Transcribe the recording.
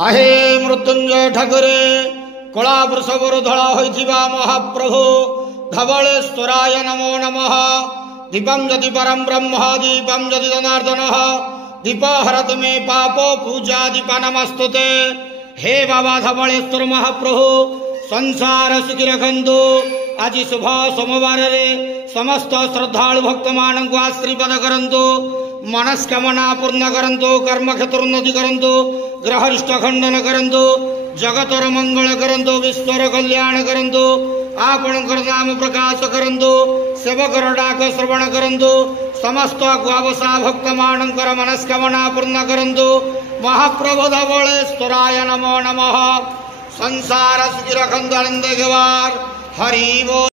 आहे मृत्युंजय ठाकुरे कला वृषभर धड़ा होइथिबा महाप्रभु धवलेश्वराय नमो नमः। दीपम यदि परम ब्रह्म दीपम यदि जनार्दन दीप हरत मे पाप पूजा दीप नमस्तुते। हे बाबा धवलेश्वर महाप्रभु संसार सुखी रखंतु। आज शुभ सोमवार रे समस्त श्रद्धालु भक्त मान को आशीर्वाद करंतु। मनस्कामना पूर्ण करंतु। कर्म क्षेत्र उन्नति करंतु। ग्रहरिष्ट खंडन करंतु। जगतर मंगल करंतु। विश्वर कल्याण करंतु। आपणकर नाम प्रकाश करंतु। सेवकर डाक श्रवण करंतु। समस्त ग्वावसा भक्त मानकर मनस्कामना पूर्ण करंतु। महाप्रभु धवलेश्वराय नमो नमः। संसार सुखी रखंतु। आनंद गवार हरि बोल।